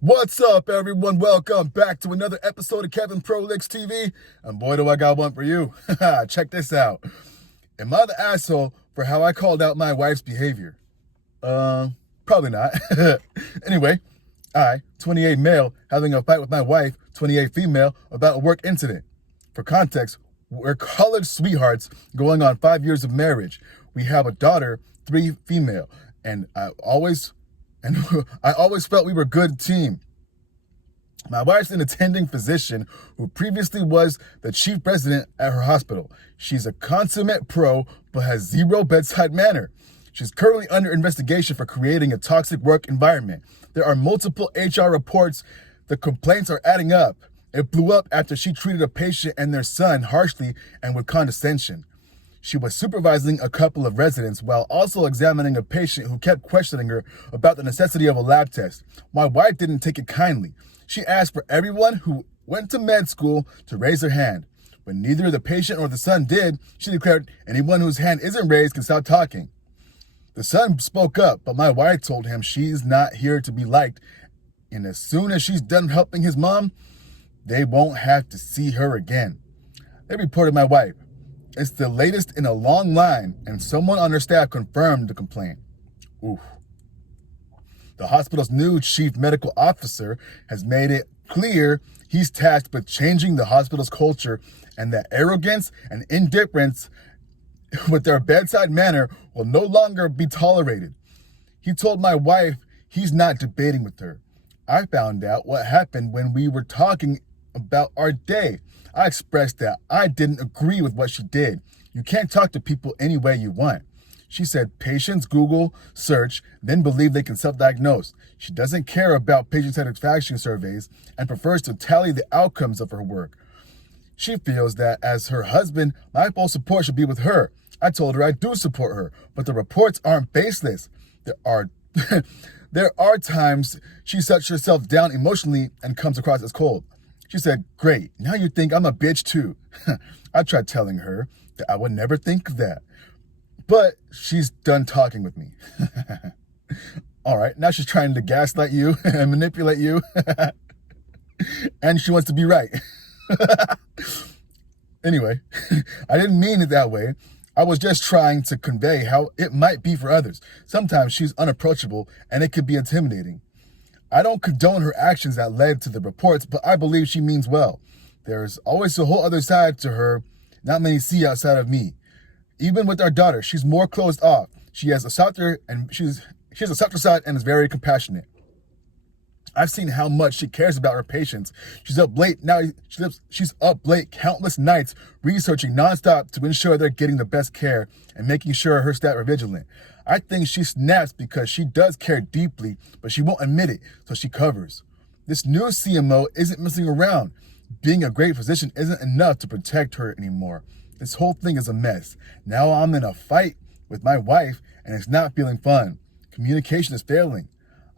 What's up, everyone? Welcome back to another episode of Kevin Prolix TV. And boy, do I got one for you. Check this out. Am I the asshole for how I called out my wife's behavior? Probably not. Anyway, I, 28 male, having a fight with my wife, 28 female, about a work incident. For context, we're college sweethearts going on 5 years of marriage. We have a daughter, 3 female, and I always felt we were a good team. My wife's an attending physician who previously was the chief resident at her hospital. She's a consummate pro, but has zero bedside manner. She's currently under investigation for creating a toxic work environment. There are multiple HR reports. The complaints are adding up. It blew up after she treated a patient and their son harshly and with condescension. She was supervising a couple of residents while also examining a patient who kept questioning her about the necessity of a lab test. My wife didn't take it kindly. She asked for everyone who went to med school to raise their hand. When neither the patient or the son did, she declared anyone whose hand isn't raised can stop talking. The son spoke up, but my wife told him she's not here to be liked, and as soon as she's done helping his mom, they won't have to see her again. They reported my wife. It's the latest in a long line, and someone on their staff confirmed the complaint. Oof. The hospital's new chief medical officer has made it clear he's tasked with changing the hospital's culture and that arrogance and indifference with their bedside manner will no longer be tolerated. He told my wife he's not debating with her. I found out what happened when we were talking about our day. I expressed that I didn't agree with what she did. You can't talk to people any way you want. She said patients Google search, then believe they can self-diagnose. She doesn't care about patient satisfaction surveys and prefers to tally the outcomes of her work. She feels that as her husband, my full support should be with her. I told her I do support her, but the reports aren't baseless. There are times she shuts herself down emotionally and comes across as cold. She said, "Great, now you think I'm a bitch too." I tried telling her that I would never think of that. But she's done talking with me. All right, now she's trying to gaslight you and manipulate you. And she wants to be right. Anyway, I didn't mean it that way. I was just trying to convey how it might be for others. Sometimes she's unapproachable and it can be intimidating. I don't condone her actions that led to the reports, but I believe she means well. There's always a whole other side to her not many see outside of me. Even with our daughter, she's more closed off. She has a softer side and is very compassionate. I've seen how much she cares about her patients. She's up late countless nights researching nonstop to ensure they're getting the best care and making sure her staff are vigilant. I think she snaps because she does care deeply, but she won't admit it, so she covers. This new CMO isn't messing around. Being a great physician isn't enough to protect her anymore. This whole thing is a mess. Now I'm in a fight with my wife, and it's not feeling fun. Communication is failing.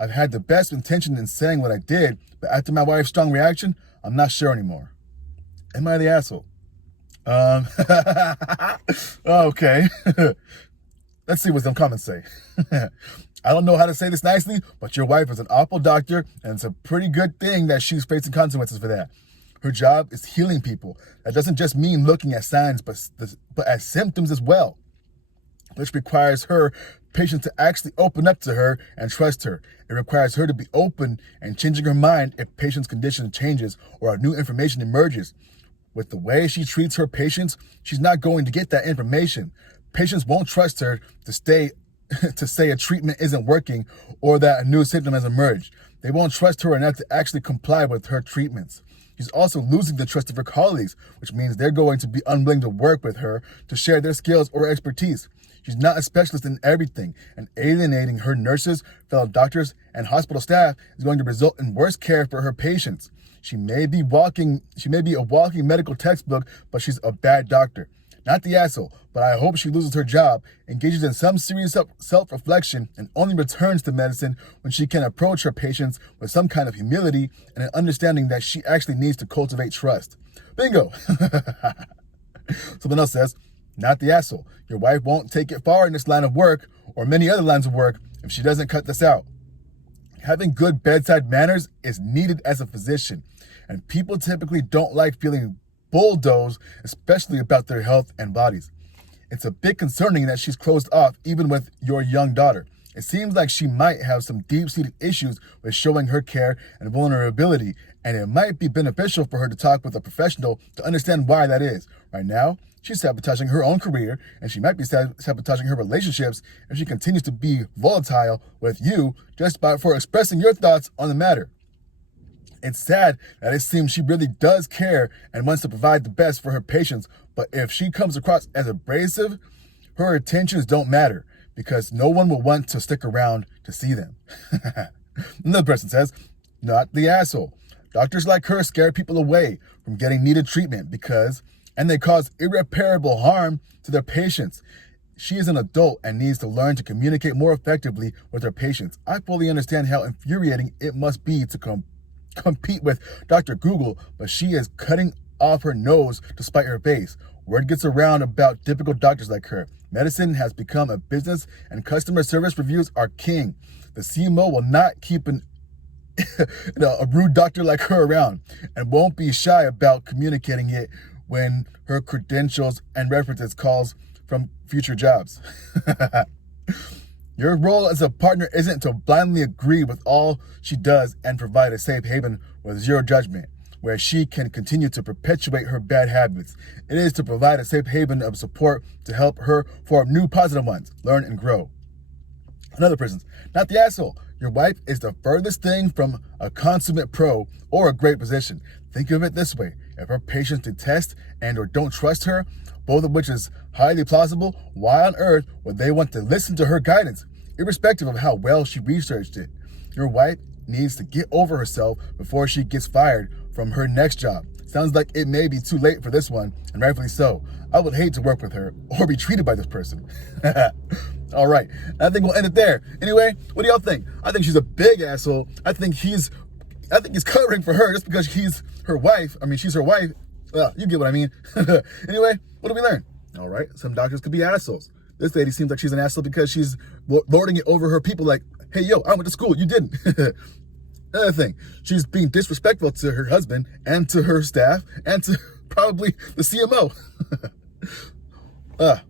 I've had the best intention in saying what I did, but after my wife's strong reaction, I'm not sure anymore. Am I the asshole? Okay. Let's see what some comments say. I don't know how to say this nicely, but your wife is an awful doctor, and it's a pretty good thing that she's facing consequences for that. Her job is healing people. That doesn't just mean looking at signs, but at symptoms as well, which requires her patients to actually open up to her and trust her. It requires her to be open and changing her mind if patient's condition changes or new information emerges. With the way she treats her patients, she's not going to get that information. Patients won't trust her to say a treatment isn't working or that a new symptom has emerged. They won't trust her enough to actually comply with her treatments. She's also losing the trust of her colleagues, which means they're going to be unwilling to work with her to share their skills or expertise. She's not a specialist in everything, and alienating her nurses, fellow doctors, and hospital staff is going to result in worse care for her patients. She may be a walking medical textbook, but she's a bad doctor. Not the asshole, but I hope she loses her job, engages in some serious self-reflection, and only returns to medicine when she can approach her patients with some kind of humility and an understanding that she actually needs to cultivate trust. Bingo! Someone else says, not the asshole. Your wife won't take it far in this line of work or many other lines of work if she doesn't cut this out. Having good bedside manners is needed as a physician, and people typically don't like feeling bulldozed, especially about their health and bodies. It's a bit concerning that she's closed off even with your young daughter. It seems like she might have some deep-seated issues with showing her care and vulnerability, and it might be beneficial for her to talk with a professional to understand why that is. Right now, she's sabotaging her own career, and she might be sabotaging her relationships if she continues to be volatile with you just for expressing your thoughts on the matter. It's sad that it seems she really does care and wants to provide the best for her patients, but if she comes across as abrasive, her intentions don't matter because no one will want to stick around to see them. Another person says, not the asshole. Doctors like her scare people away from getting needed treatment and they cause irreparable harm to their patients. She is an adult and needs to learn to communicate more effectively with her patients. I fully understand how infuriating it must be to compete with Dr. Google, but she is cutting off her nose to spite her face. Word gets around about typical doctors like her. Medicine has become a business and customer service reviews are king. The CMO will not keep a rude doctor like her around and won't be shy about communicating it when her credentials and references calls from future jobs. Your role as a partner isn't to blindly agree with all she does and provide a safe haven with zero judgment, where she can continue to perpetuate her bad habits. It is to provide a safe haven of support to help her form new positive ones, learn and grow. Another person's, not the asshole. Your wife is the furthest thing from a consummate pro or a great physician. Think of it this way. If her patients detest and or don't trust her, both of which is highly plausible, why on earth would they want to listen to her guidance, irrespective of how well she researched it? Your wife needs to get over herself before she gets fired from her next job. Sounds like it may be too late for this one, and rightfully so. I would hate to work with her or be treated by this person. All right, I think we'll end it there. Anyway, what do y'all think? I think she's a big asshole. I think he's covering for her just because he's her wife. I mean, she's her wife. You get what I mean. Anyway, what do we learn? All right, some doctors could be assholes. This lady seems like she's an asshole because she's lording it over her people like, hey, yo, I went to school, you didn't. Another thing, she's being disrespectful to her husband and to her staff and to probably the CMO.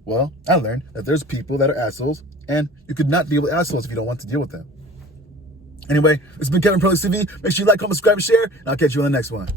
Well, I learned that there's people that are assholes and you could not deal with assholes if you don't want to deal with them. Anyway, this has been Kevin Pro TV. Make sure you like, comment, subscribe, and share, and I'll catch you on the next one.